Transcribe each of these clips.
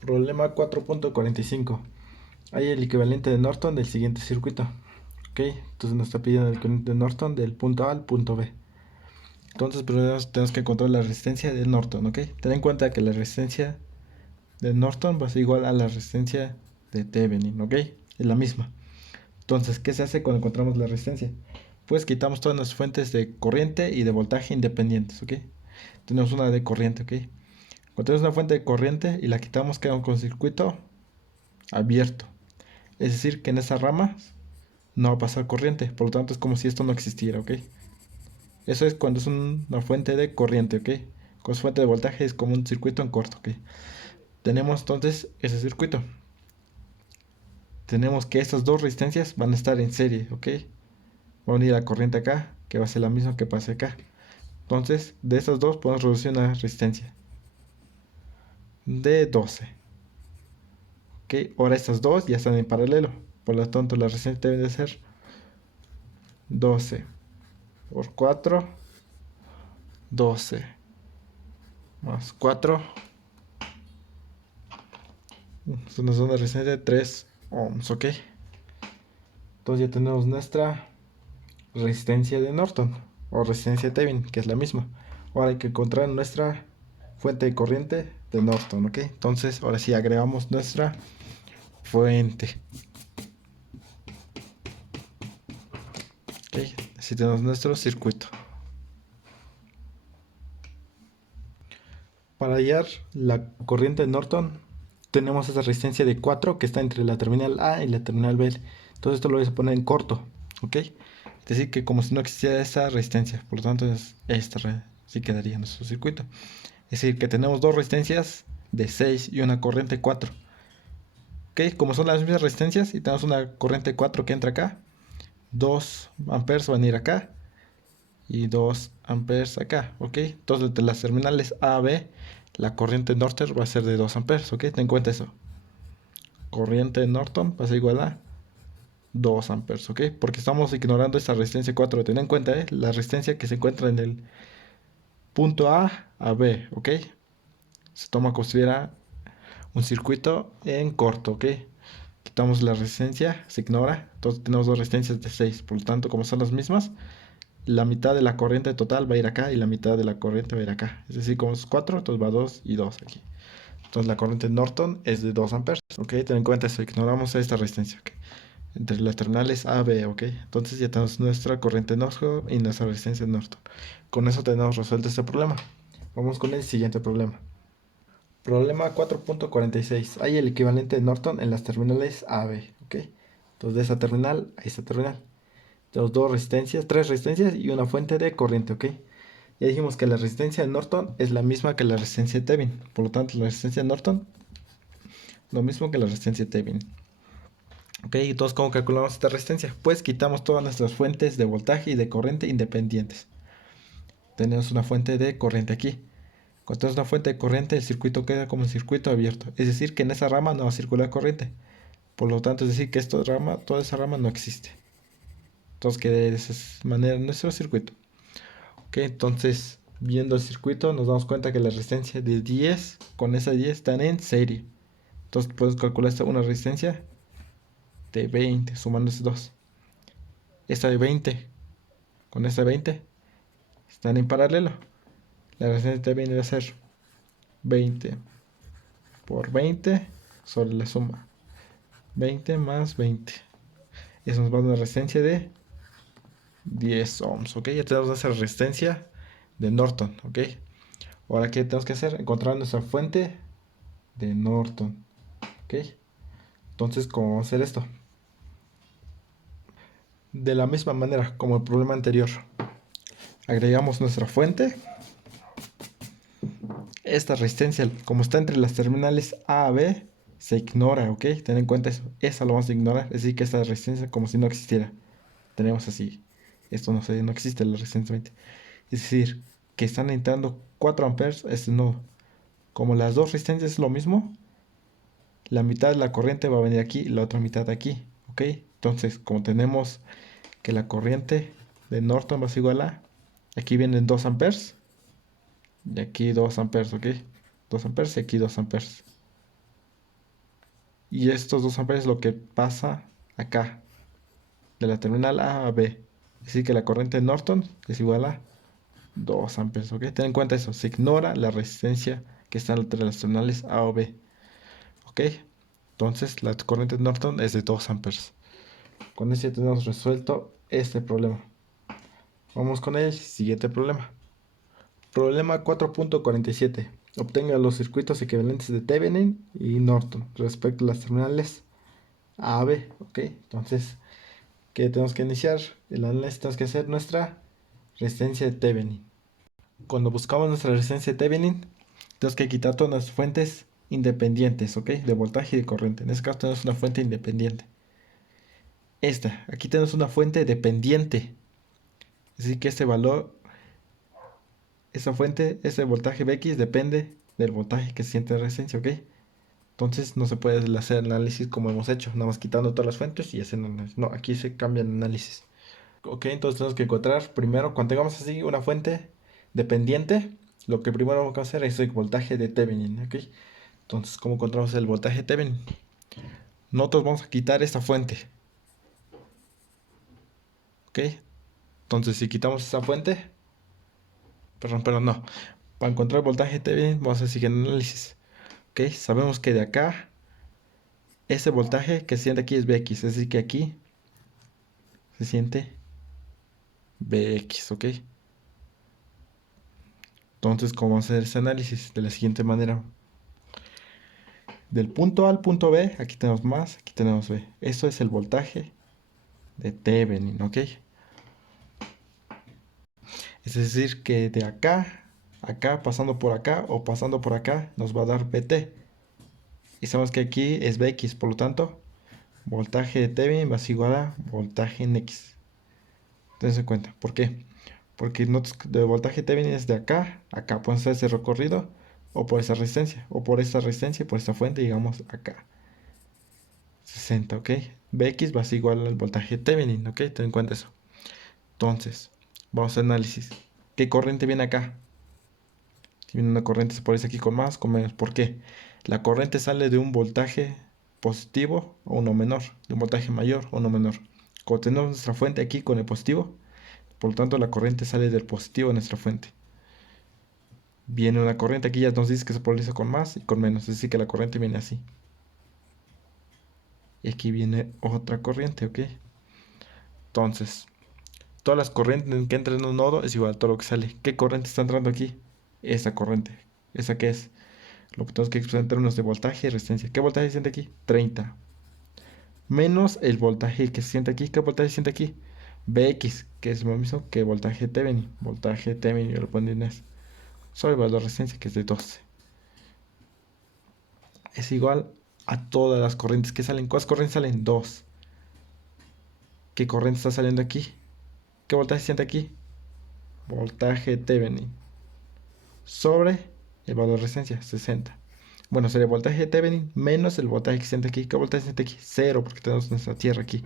Problema 4.45. Hay el equivalente de Norton del siguiente circuito. Ok, entonces nos está pidiendo el equivalente de Norton del punto A al punto B. Entonces primero tenemos que encontrar la resistencia de Norton. Ok, ten en cuenta que la resistencia de Norton va a ser igual a la resistencia de Thevenin. Ok, es la misma. Entonces, ¿qué se hace cuando encontramos la resistencia? Pues quitamos todas las fuentes de corriente y de voltaje independientes. Ok, tenemos una de corriente. Ok, cuando tenemos una fuente de corriente y la quitamos, queda con circuito abierto. Es decir, que en esa rama no va a pasar corriente. Por lo tanto, es como si esto no existiera, ¿ok? Eso es cuando es una fuente de corriente, ¿ok? Con fuente de voltaje es como un circuito en corto, ¿ok? Tenemos entonces ese circuito. Tenemos que estas dos resistencias van a estar en serie, ¿ok? Va a unir la corriente acá, que va a ser la misma que pase acá. Entonces, de estas dos podemos reducir una resistencia de 12. ¿Ok? Ahora estas dos ya están en paralelo. Por lo tanto, la resistencia debe de ser 12 por 4, 12 más 4. Esto nos da una resistencia de 3 ohms, ¿ok? Entonces ya tenemos nuestra resistencia de Norton o resistencia de Thevenin, que es la misma. Ahora hay que encontrar nuestra fuente de corriente de Norton, ¿ok? Entonces ahora sí agregamos nuestra fuente. ¿Ok? Así tenemos nuestro circuito. Para hallar la corriente de Norton, tenemos esa resistencia de 4 que está entre la terminal A y la terminal B. Entonces esto lo voy a poner en corto, ¿ok? Es decir, que como si no existiera esa resistencia. Por lo tanto, esta sí quedaría en nuestro circuito. Es decir, que tenemos dos resistencias de 6 y una corriente 4. ¿Ok? Como son las mismas resistencias y tenemos una corriente 4 que entra acá, 2 amperes van a ir acá y 2 amperes acá, ¿ok? Entonces de las terminales A a B, la corriente Norton va a ser de 2 amperes, ¿ok? Ten en cuenta eso. Corriente Norton va a ser igual a 2 amperes, ¿ok? Porque estamos ignorando esta resistencia 4. Ten en cuenta, la resistencia que se encuentra en el punto A B, ¿ok? Se toma como si fuera un circuito en corto, ¿ok? Quitamos la resistencia, se ignora. Entonces tenemos dos resistencias de 6. Por lo tanto, como son las mismas, la mitad de la corriente total va a ir acá y la mitad de la corriente va a ir acá. Es decir, como es 4, entonces va 2 y 2 aquí. Entonces la corriente Norton es de 2 amperes. Ok, ten en cuenta eso, ignoramos esta resistencia. Okay. Entre las terminales A, B, ok. Entonces ya tenemos nuestra corriente Norton y nuestra resistencia Norton. Con eso tenemos resuelto este problema. Vamos con el siguiente problema. Problema 4.46. Hay el equivalente de Norton en las terminales A, B, ok. Entonces de esa terminal a esta terminal. Tenemos dos resistencias, tres resistencias y una fuente de corriente, ok. Ya dijimos que la resistencia de Norton es la misma que la resistencia de Thevenin. Por lo tanto, la resistencia de Norton, lo mismo que la resistencia de Thevenin. Ok, entonces, ¿cómo calculamos esta resistencia? Pues quitamos todas nuestras fuentes de voltaje y de corriente independientes. Tenemos una fuente de corriente aquí. Cuando tenemos una fuente de corriente, el circuito queda como un circuito abierto. Es decir, que en esa rama no va a circular corriente. Por lo tanto, es decir, que toda esa rama no existe. Entonces, queda de esa manera nuestro circuito. Ok, entonces, viendo el circuito, nos damos cuenta que la resistencia de 10 con esa 10 están en serie. Entonces, podemos calcular una resistencia de 20 sumando esas dos. Esta de 20 con esta 20 están en paralelo. La resistencia viene a ser 20 por 20 sobre la suma. 20 más 20. Eso nos va a dar una resistencia de 10 ohms. Ok, ya tenemos esa resistencia de Norton. Ok, ahora, ¿qué tenemos que hacer? Encontrar nuestra fuente de Norton. Ok, entonces, ¿cómo vamos a hacer esto? De la misma manera como el problema anterior. Agregamos nuestra fuente. Esta resistencia, como está entre las terminales A a B, se ignora, ¿ok? Ten en cuenta eso. Esa lo vamos a ignorar. Es decir, que esta resistencia como si no existiera. Tenemos así. Esto no existe la resistencia 20. Es decir, que están entrando 4 amperes. Este no. Como las dos resistencias es lo mismo, la mitad de la corriente va a venir aquí y la otra mitad aquí, ¿ok? Entonces, como tenemos que la corriente de Norton va a ser igual a, aquí vienen 2 amperes y aquí 2 amperes, ¿ok? 2 amperes y aquí 2 amperes. Y estos 2 amperes es lo que pasa acá, de la terminal A a B. Es decir, que la corriente de Norton es igual a 2 amperes, ¿ok? Ten en cuenta eso, se ignora la resistencia que está entre las terminales A o B, ¿ok? Entonces, la corriente de Norton es de 2 amperes. Con eso ya tenemos resuelto este problema. Vamos con el siguiente problema. Problema 4.47. Obtenga los circuitos equivalentes de Thevenin y Norton respecto a las terminales A, B, ¿ok? Entonces, ¿qué tenemos que iniciar? El análisis tenemos que hacer nuestra resistencia de Thevenin. Cuando buscamos nuestra resistencia de Thevenin, tenemos que quitar todas las fuentes independientes, ¿ok? De voltaje y de corriente. En este caso tenemos una fuente independiente. Aquí tenemos una fuente dependiente. Es decir, que este valor, esa fuente, ese voltaje Vx depende del voltaje que se siente de resistencia, ¿ok? Entonces no se puede hacer análisis como hemos hecho, nada más quitando todas las fuentes y haciendo análisis. No, aquí se cambia el análisis. Ok, entonces tenemos que encontrar primero, cuando tengamos así una fuente dependiente, lo que primero vamos a hacer es el voltaje de Thevenin, ¿ok? Entonces, ¿cómo encontramos el voltaje de Thevenin? Nosotros vamos a quitar esta fuente, ¿ok? Entonces, si quitamos esa fuente, perdón, no. Para encontrar el voltaje de Thevenin, vamos a seguir el análisis, ¿ok? Sabemos que de acá, ese voltaje que se siente aquí es Vx, es decir, que aquí se siente Vx, ¿ok? Entonces, ¿cómo hacer ese análisis? De la siguiente manera. Del punto A al punto B, aquí tenemos más, aquí tenemos B. Esto es el voltaje de Thevenin, ¿ok? Es decir, que de acá, acá, pasando por acá o pasando por acá, nos va a dar Vt. Y sabemos que aquí es Vx, por lo tanto, voltaje de Thevenin va a ser igual a voltaje en X. Tense en cuenta. ¿Por qué? Porque el voltaje Thevenin es de acá, acá. Puede ser ese recorrido, o por esa resistencia, o por esta resistencia, por esta fuente, digamos acá. 60, ¿ok? Vx va a ser igual al voltaje Thevenin, ¿ok? Ten en cuenta eso. Entonces, vamos a análisis. ¿Qué corriente viene acá? Si viene una corriente, se puede aquí con más, con menos. ¿Por qué? La corriente sale de un voltaje positivo o uno menor, de un voltaje mayor o uno menor. Como tenemos nuestra fuente aquí con el positivo, por lo tanto la corriente sale del positivo de nuestra fuente. Viene una corriente, aquí ya nos dice que se polariza con más y con menos, es decir, que la corriente viene así. Y aquí viene otra corriente, ¿ok? Entonces, todas las corrientes que entran en un nodo es igual a todo lo que sale. ¿Qué corriente está entrando aquí? Esa corriente. ¿Esa qué es? Lo que tenemos que expresar en términos de voltaje y resistencia. ¿Qué voltaje se siente aquí? 30. Menos el voltaje que se siente aquí. ¿Qué voltaje se siente aquí? Vx, que es lo mismo que voltaje Thevenin. Voltaje Thevenin, yo lo pongo en eso. Sobre el valor de resistencia, que es de 12. Es igual a todas las corrientes que salen. ¿Cuántas corrientes salen? 2. ¿Qué corriente está saliendo aquí? ¿Qué voltaje se siente aquí? Voltaje Thevenin. Sobre el valor de resistencia, 60. Bueno, sería el voltaje de Thevenin menos el voltaje que se siente aquí. ¿Qué voltaje se siente aquí? 0, porque tenemos nuestra tierra aquí.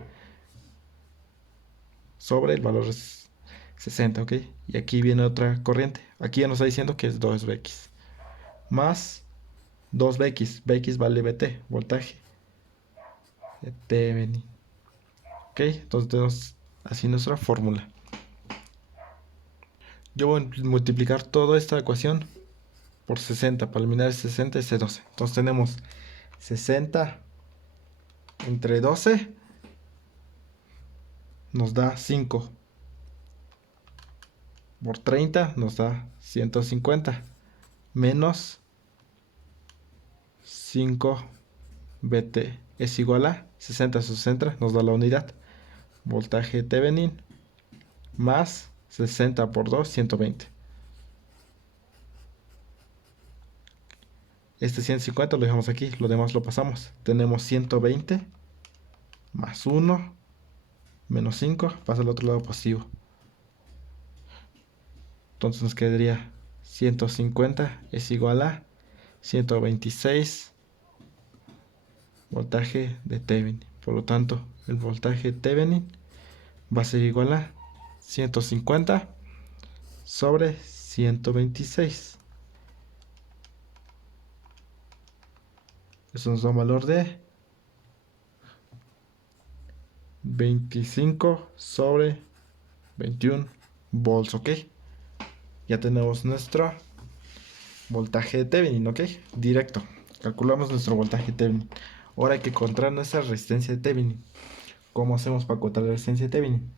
Sobre el valor es 60, ¿ok? Y aquí viene otra corriente. Aquí ya nos está diciendo que es 2Vx. Más 2Vx. Vx vale Vt, voltaje de Thevenin. ¿Ok? Entonces tenemos así nuestra fórmula. Yo voy a multiplicar toda esta ecuación por 60. Para eliminar el 60 es 12. Entonces tenemos 60 entre 12 nos da 5. Por 30 nos da 150. Menos 5Vt es igual a 60 60 nos da la unidad. Voltaje Thevenin más 60 por 2, 120. Este 150 lo dejamos aquí, lo demás lo pasamos. Tenemos 120 más 1 menos 5, pasa al otro lado positivo. Entonces nos quedaría 150 es igual a 126 voltaje de Thevenin. Por lo tanto, el voltaje Thevenin va a ser igual a 150 sobre 126. Eso nos da un valor de 25 sobre 21 volts, ¿ok? Ya tenemos nuestro voltaje de Thevenin, ¿ok? Directo. Calculamos nuestro voltaje de Thevenin. Ahora hay que encontrar nuestra resistencia de Thevenin. ¿Cómo hacemos para encontrar la resistencia de Thevenin?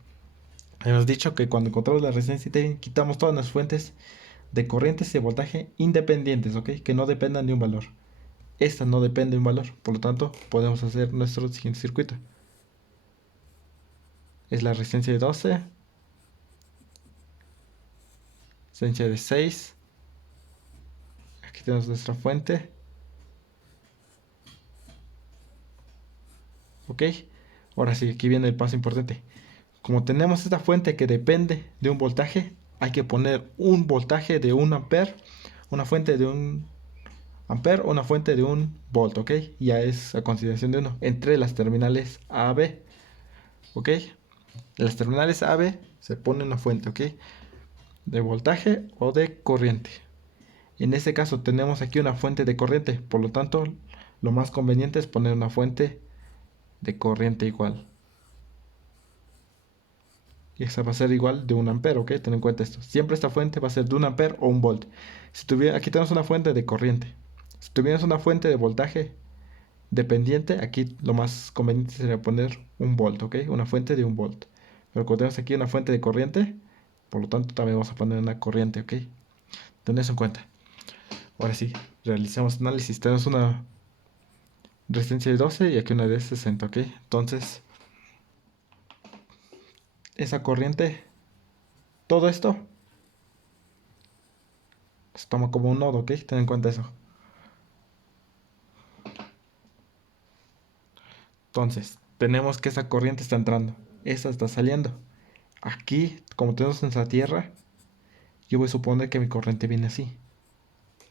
Hemos dicho que cuando encontramos la resistencia de Thevenin, quitamos todas las fuentes de corrientes y de voltaje independientes, ¿ok? Que no dependan de un valor. Esta no depende de un valor, por lo tanto, podemos hacer nuestro siguiente circuito. Es la resistencia de 12, resistencia de 6. Aquí tenemos nuestra fuente. ¿Ok? Ahora sí, aquí viene el paso importante. Como tenemos esta fuente que depende de un voltaje, hay que poner un voltaje de 1 ampere, una fuente de 1 ampere, una fuente de 1 volt, ¿ok? Ya es a consideración de 1 entre las terminales A, B, ¿ok? En las terminales A, B se pone una fuente, ¿ok? De voltaje o de corriente. En este caso tenemos aquí una fuente de corriente, por lo tanto, lo más conveniente es poner una fuente de corriente igual. Y esa va a ser igual de 1 ampere, ¿ok? Ten en cuenta esto. Siempre esta fuente va a ser de 1 ampere o 1 volt. Aquí tenemos una fuente de corriente. Si tuvieras una fuente de voltaje dependiente, aquí lo más conveniente sería poner 1 volt, ¿ok? Una fuente de 1 volt. Pero como tenemos aquí una fuente de corriente, por lo tanto también vamos a poner una corriente, ¿ok? Ten eso en cuenta. Ahora sí, realicemos análisis. Tenemos una resistencia de 12 y aquí una de 60, ¿ok? Entonces, esa corriente, todo esto se toma como un nodo, ¿ok? Ten en cuenta eso. Entonces, tenemos que esa corriente está entrando, esa está saliendo. Aquí, como tenemos en la Tierra, yo voy a suponer que mi corriente viene así.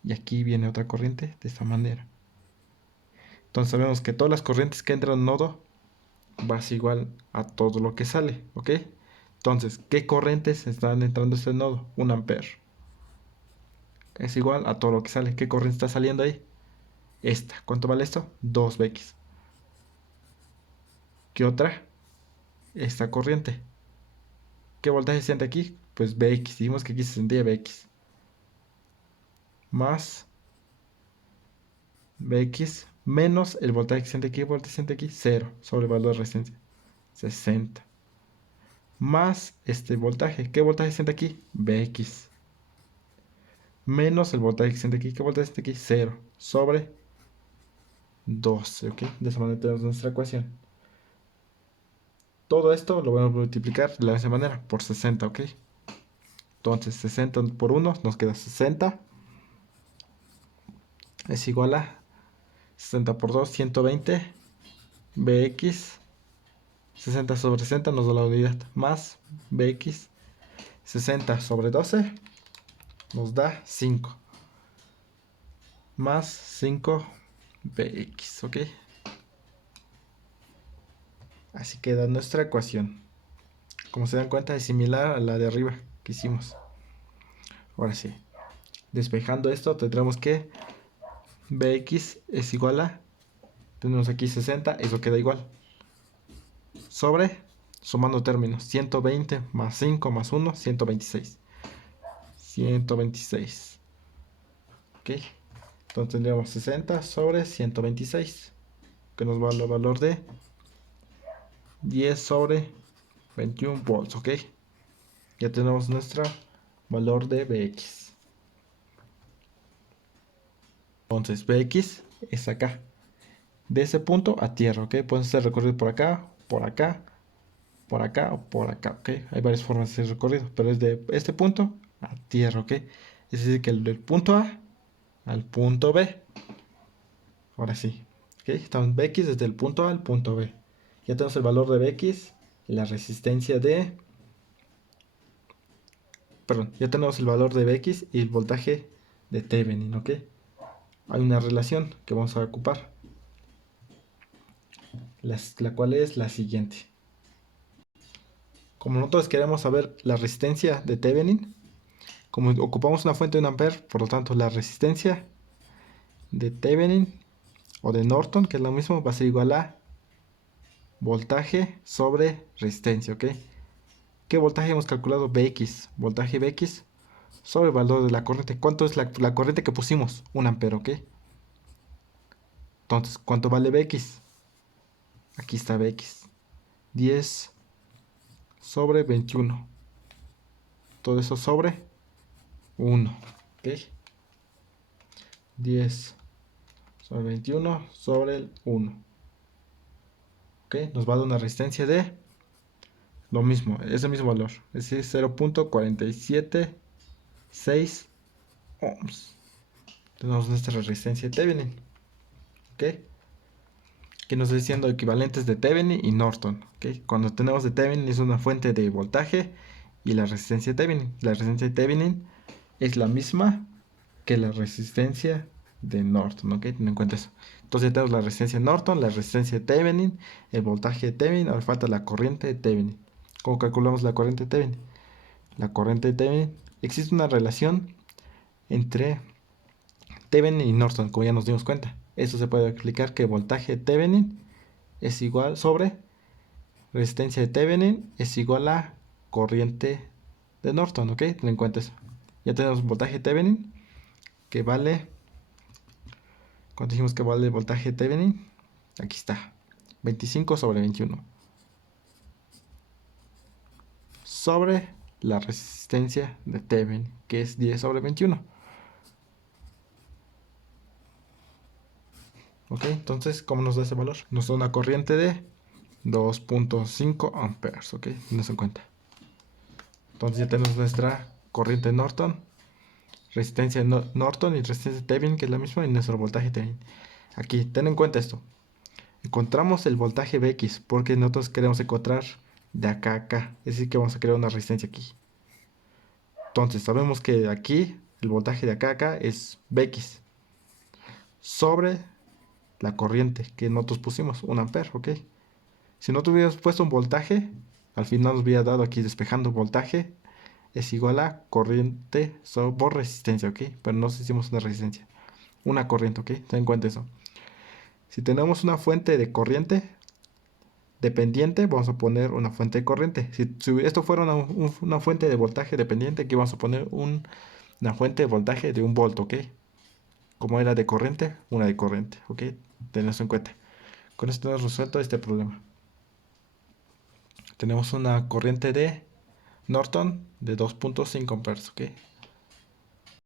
Y aquí viene otra corriente de esta manera. Entonces sabemos que todas las corrientes que entran en un nodo va a ser igual a todo lo que sale, ¿ok? Entonces, ¿qué corrientes están entrando a este nodo? 1 ampere. Es igual a todo lo que sale. ¿Qué corriente está saliendo ahí? Esta. ¿Cuánto vale esto? 2Bx. ¿Qué otra? Esta corriente. ¿Qué voltaje se siente aquí? Pues Bx. Dijimos que aquí se sentía Bx. Más Bx menos el voltaje que se siente aquí. ¿Qué voltaje se siente aquí? 0 sobre el valor de resistencia. 60. Más este voltaje. ¿Qué voltaje se siente aquí? Bx. Menos el voltaje que se siente aquí. ¿Qué voltaje se siente aquí? 0 sobre 12. ¿Ok? De esa manera tenemos nuestra ecuación. Todo esto lo vamos a multiplicar de la misma manera por 60, ¿ok? Entonces 60 por 1 nos queda 60. Es igual a 60 por 2, 120. Bx. 60 sobre 60 nos da la unidad. Más Bx. 60 sobre 12 nos da 5. Más 5 Bx, ¿ok? Así queda nuestra ecuación. Como se dan cuenta, es similar a la de arriba que hicimos. Ahora sí, despejando esto, tendremos que Bx es igual a, tenemos aquí 60, eso queda igual. Sobre, sumando términos, 120 más 5 más 1, 126. 126. Ok, entonces tendríamos 60 sobre 126, que nos va a dar el valor de 10 sobre 21 volts, ok. Ya tenemos nuestro valor de Bx. Entonces Bx es acá. De ese punto a tierra, ok. Pueden hacer recorrido por acá, por acá, por acá o por acá, ok. Hay varias formas de hacer recorrido, pero es de este punto a tierra, ok. Es decir, que del punto A al punto B. Ahora sí, ok. Estamos Bx desde el punto A al punto B. Ya tenemos el valor de Bx y la resistencia de... Perdón, ya tenemos el valor de Bx y el voltaje de Thevenin, ok. Hay una relación que vamos a ocupar, la cual es la siguiente. Como nosotros queremos saber la resistencia de Thevenin, como ocupamos una fuente de 1 ampere, por lo tanto la resistencia de Thevenin o de Norton, que es lo mismo, va a ser igual a voltaje sobre resistencia, ¿ok? ¿Qué voltaje hemos calculado? Vx, voltaje Vx sobre el valor de la corriente. ¿Cuánto es la corriente que pusimos? 1 ampero, ¿ok? Entonces, ¿cuánto vale Vx? Aquí está Vx. 10 sobre 21. Todo eso sobre 1, ¿ok? 10 sobre 21 sobre el 1. ¿Ok? Nos va a dar una resistencia de lo mismo, ese mismo valor. Es decir, 0.476 ohms. Tenemos nuestra resistencia de Thevenin. ¿Ok? Que nos está diciendo equivalentes de Thevenin y Norton. ¿Ok? Cuando tenemos de Thevenin es una fuente de voltaje y la resistencia de Thevenin. La resistencia de Thevenin es la misma que la resistencia de Norton, ¿ok? Ten en cuenta eso. Entonces ya tenemos la resistencia de Norton, la resistencia de Thevenin, el voltaje de Thevenin, ahora falta la corriente de Thevenin. ¿Cómo calculamos la corriente de Thevenin? La corriente de Thevenin, existe una relación entre Thevenin y Norton, como ya nos dimos cuenta. Eso se puede explicar que voltaje de Thevenin es igual sobre resistencia de Thevenin es igual a corriente de Norton, ¿ok? Ten en cuenta eso. Ya tenemos voltaje de Thevenin que vale. ¿Cuánto dijimos que vale el voltaje de Thevenin? Aquí está. 25 sobre 21. Sobre la resistencia de Thevenin, que es 10 sobre 21. Ok, entonces, ¿cómo nos da ese valor? Nos da una corriente de 2.5 amperes. Ok, tenemos en cuenta. Entonces ya tenemos nuestra corriente Norton, resistencia Norton y resistencia de Thevenin, que es la misma, y nuestro voltaje Thevenin. Aquí, ten en cuenta esto. Encontramos el voltaje Vx porque nosotros queremos encontrar de acá a acá. Es decir, que vamos a crear una resistencia aquí. Entonces, sabemos que aquí el voltaje de acá a acá es Vx sobre la corriente que nosotros pusimos, 1 ampere, ¿ok? Si no tuviéramos puesto un voltaje, al final nos hubiera dado aquí despejando voltaje es igual a corriente por resistencia, ¿ok? Pero no hicimos una resistencia, una corriente, ¿ok? Ten en cuenta eso. Si tenemos una fuente de corriente dependiente, vamos a poner una fuente de corriente. Si esto fuera una fuente de voltaje dependiente, aquí vamos a poner una fuente de voltaje de 1 volt, ¿ok? Como era de corriente, una de corriente, ¿ok? Tened en cuenta. Con esto hemos resuelto este problema. Tenemos una corriente de Norton de 2.5 amperes, ¿ok?